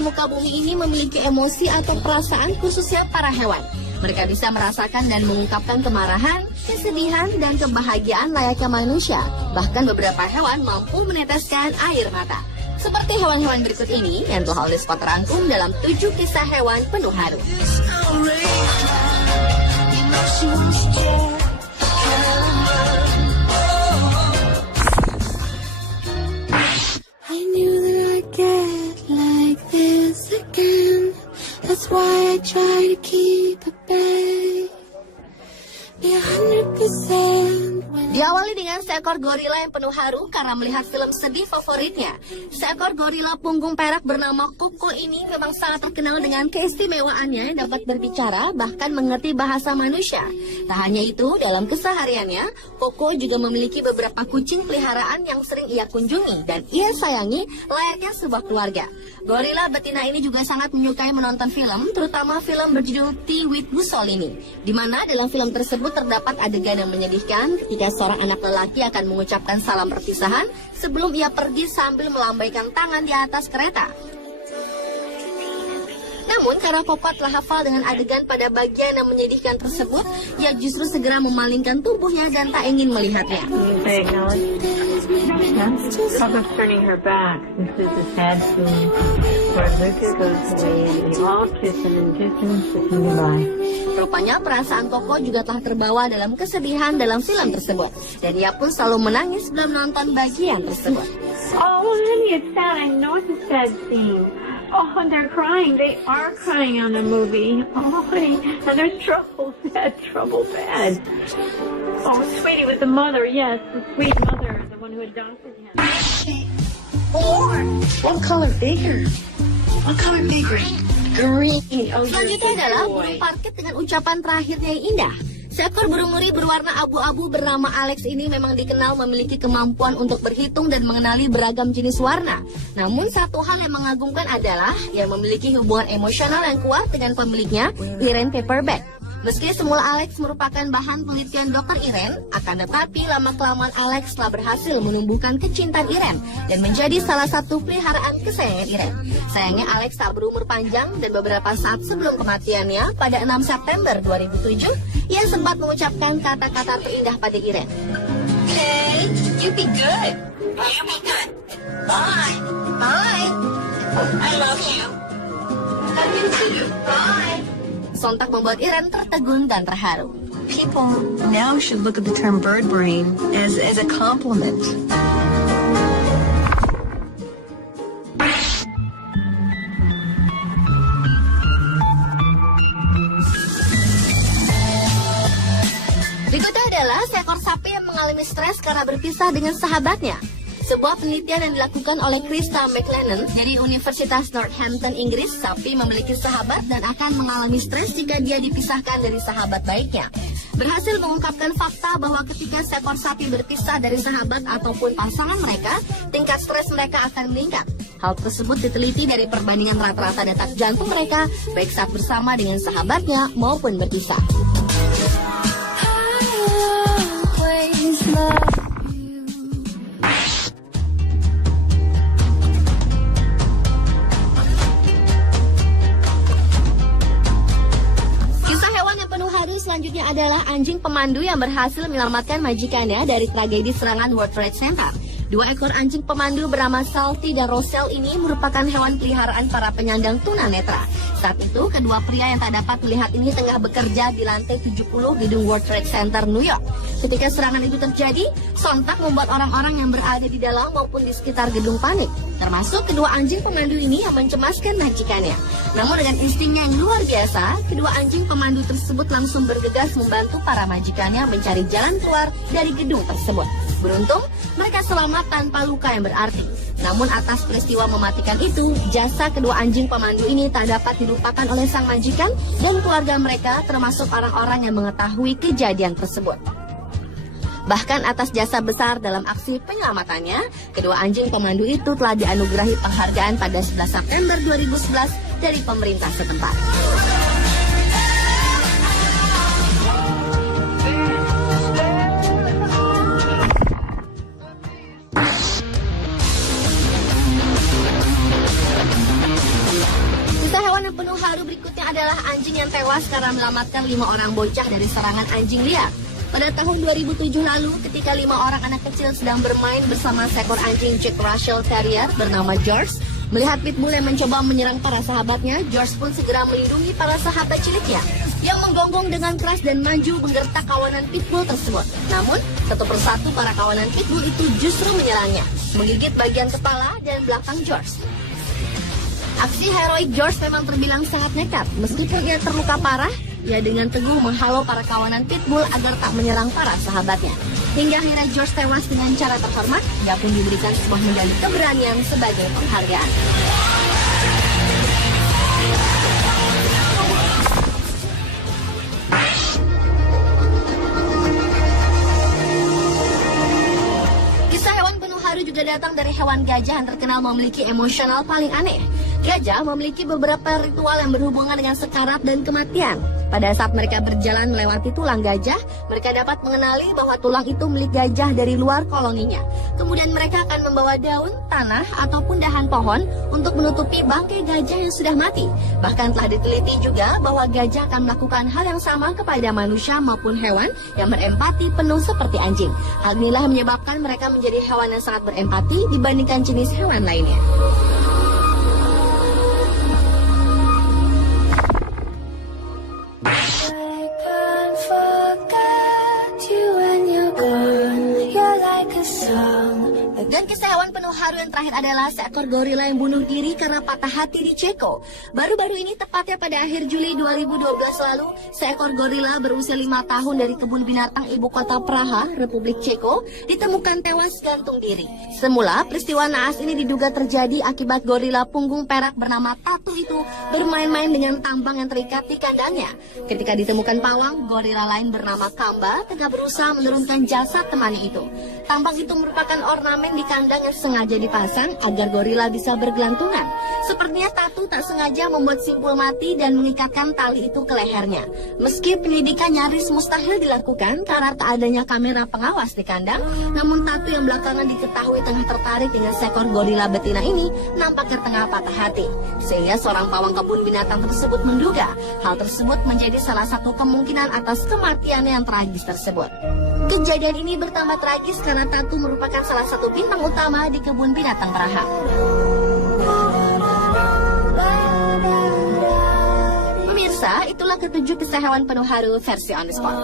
di muka bumi ini memiliki emosi atau perasaan khususnya para hewan. Mereka bisa merasakan dan mengungkapkan kemarahan, kesedihan, dan kebahagiaan layaknya manusia. Bahkan beberapa hewan mampu meneteskan air mata. Seperti hewan-hewan berikut ini yang telah oleh Scott rangkum dalam 7 kisah hewan penuh haru. That's why I try to keep it back. Be 100% Diawali dengan seekor gorila yang penuh haru karena melihat film sedih favoritnya. Seekor gorila punggung perak bernama Koko ini memang sangat terkenal dengan keistimewaannya yang dapat berbicara bahkan mengerti bahasa manusia. Tak hanya itu, dalam kesehariannya, Koko juga memiliki beberapa kucing peliharaan yang sering ia kunjungi dan ia sayangi layaknya sebuah keluarga. Gorila betina ini juga sangat menyukai menonton film, terutama film berjudul Tea with Mussolini, di mana dalam film tersebut terdapat adegan yang menyedihkan ketika seorang anak lelaki akan mengucapkan salam perpisahan sebelum ia pergi sambil melambaikan tangan di atas kereta. Namun karena Koko telah hafal dengan adegan pada bagian yang menyedihkan tersebut, ia justru segera memalingkan tubuhnya dan tak ingin melihatnya. Turning her back. This is a sad scene where Luca goes away and we all kiss him in distance and goodbye. Rupanya perasaan Koko juga telah terbawa dalam kesedihan dalam film tersebut, dan ia pun selalu menangis sebelum menonton bagian tersebut. Oh, honey, it's sad. I know it's a sad scene. Oh, they're crying. They are crying on the movie. Oh, honey, and there's trouble, sad, trouble, bad. Oh, sweetie with the mother, yes, the sweet mother, the one who adopted him. What color bigger? What color bigger? Green. Oh, Selanjutnya adalah burung parkit dengan ucapan terakhirnya yang indah. Seekor burung meri berwarna abu-abu bernama Alex ini memang dikenal memiliki kemampuan untuk berhitung dan mengenali beragam jenis warna. Namun satu hal yang mengagumkan adalah ia memiliki hubungan emosional yang kuat dengan pemiliknya, Irene Paperback. Meski semula Alex merupakan bahan penelitian Dr. Irene, akan tetapi lama-kelamaan Alex telah berhasil menumbuhkan kecintaan Irene dan menjadi salah satu peliharaan kesayangan Irene. Sayangnya Alex tak berumur panjang dan beberapa saat sebelum kematiannya pada 6 September 2007, ia sempat mengucapkan kata-kata terindah pada Irene. Okay, you be good. You be good. Bye. Bye. I love you. Love you too. Bye. Sontak membuat Irene tertegun dan terharu. People now should look at the term bird brain as a compliment. Berikutnya adalah seekor sapi yang mengalami stres karena berpisah dengan sahabatnya. Sebuah penelitian yang dilakukan oleh Krista McLennan dari Universitas Northampton, Inggris, sapi memiliki sahabat dan akan mengalami stres jika dia dipisahkan dari sahabat baiknya. Berhasil mengungkapkan fakta bahwa ketika seekor sapi berpisah dari sahabat ataupun pasangan mereka, tingkat stres mereka akan meningkat. Hal tersebut diteliti dari perbandingan rata-rata detak jantung mereka, baik saat bersama dengan sahabatnya maupun berpisah. Selanjutnya adalah anjing pemandu yang berhasil menyelamatkan majikannya dari tragedi serangan World Trade Center. 2 ekor anjing pemandu bernama Salty dan Roselle ini merupakan hewan peliharaan para penyandang tunanetra. Saat itu, kedua pria yang tak dapat melihat ini tengah bekerja di lantai 70 gedung World Trade Center, New York. Ketika serangan itu terjadi, sontak membuat orang-orang yang berada di dalam maupun di sekitar gedung panik. Termasuk kedua anjing pemandu ini yang mencemaskan majikannya. Namun dengan instingnya yang luar biasa, kedua anjing pemandu tersebut langsung bergegas membantu para majikannya mencari jalan keluar dari gedung tersebut. Beruntung, mereka selamat tanpa luka yang berarti. Namun atas peristiwa mematikan itu, jasa kedua anjing pemandu ini tak dapat dilupakan oleh sang majikan dan keluarga mereka, termasuk orang-orang yang mengetahui kejadian tersebut. Bahkan atas jasa besar dalam aksi penyelamatannya, kedua anjing pemandu itu telah dianugerahi penghargaan pada 11 September 2011 dari pemerintah setempat. berikutnya adalah anjing yang tewas karena menyelamatkan 5 orang bocah dari serangan anjing liar. Pada tahun 2007 lalu, ketika 5 orang anak kecil sedang bermain bersama seekor anjing Jack Russell Terrier bernama George, melihat pitbull yang mencoba menyerang para sahabatnya, George pun segera melindungi para sahabat ciliknya yang menggonggong dengan keras dan maju menggertak kawanan pitbull tersebut. Namun, satu persatu para kawanan pitbull itu justru menyerangnya, menggigit bagian kepala dan belakang George. Aksi heroik George memang terbilang sangat nekat. Meskipun ia terluka parah, ia dengan teguh menghalau para kawanan pitbull agar tak menyerang para sahabatnya. Hingga akhirnya George tewas dengan cara terhormat, ia pun diberikan sebuah medali keberanian sebagai penghargaan. Kisah hewan penuh haru juga datang dari hewan gajah yang terkenal memiliki emosional paling aneh. Gajah memiliki beberapa ritual yang berhubungan dengan sekarat dan kematian. Pada saat mereka berjalan melewati tulang gajah, mereka dapat mengenali bahwa tulang itu milik gajah dari luar koloninya. Kemudian mereka akan membawa daun, tanah, ataupun dahan pohon untuk menutupi bangkai gajah yang sudah mati. Bahkan telah diteliti juga bahwa gajah akan melakukan hal yang sama kepada manusia maupun hewan yang berempati penuh seperti anjing. Hal inilah yang menyebabkan mereka menjadi hewan yang sangat berempati dibandingkan jenis hewan lainnya. Dan kisah hewan penuh haru yang terakhir adalah seekor gorila yang bunuh diri karena patah hati di Ceko. Baru-baru ini, tepatnya pada akhir Juli 2012 lalu, seekor gorila berusia 5 tahun dari kebun binatang ibu kota Praha, Republik Ceko, ditemukan tewas gantung diri. Semula, peristiwa naas ini diduga terjadi akibat gorila punggung perak bernama Tatu itu bermain-main dengan tambang yang terikat di kandangnya. Ketika ditemukan pawang, gorila lain bernama Kamba tengah berusaha menurunkan jasad temannya itu. Tambang itu merupakan ornamen di kandang yang sengaja dipasang agar gorila bisa bergelantungan. Sepertinya Tatu tak sengaja membuat simpul mati dan mengikatkan tali itu ke lehernya. Meski penyelidikan nyaris mustahil dilakukan karena tak adanya kamera pengawas di kandang, namun Tatu yang belakangan diketahui tengah tertarik dengan seekor gorila betina ini nampaknya tengah patah hati. Sehingga seorang pawang kebun binatang tersebut menduga hal tersebut menjadi salah satu kemungkinan atas kematiannya yang tragis tersebut. Kejadian ini bertambah tragis karena Tatu merupakan salah satu bintang utama di kebun binatang Praha. Pemirsa, itulah ketujuh kisah hewan penuh haru versi On The Spot.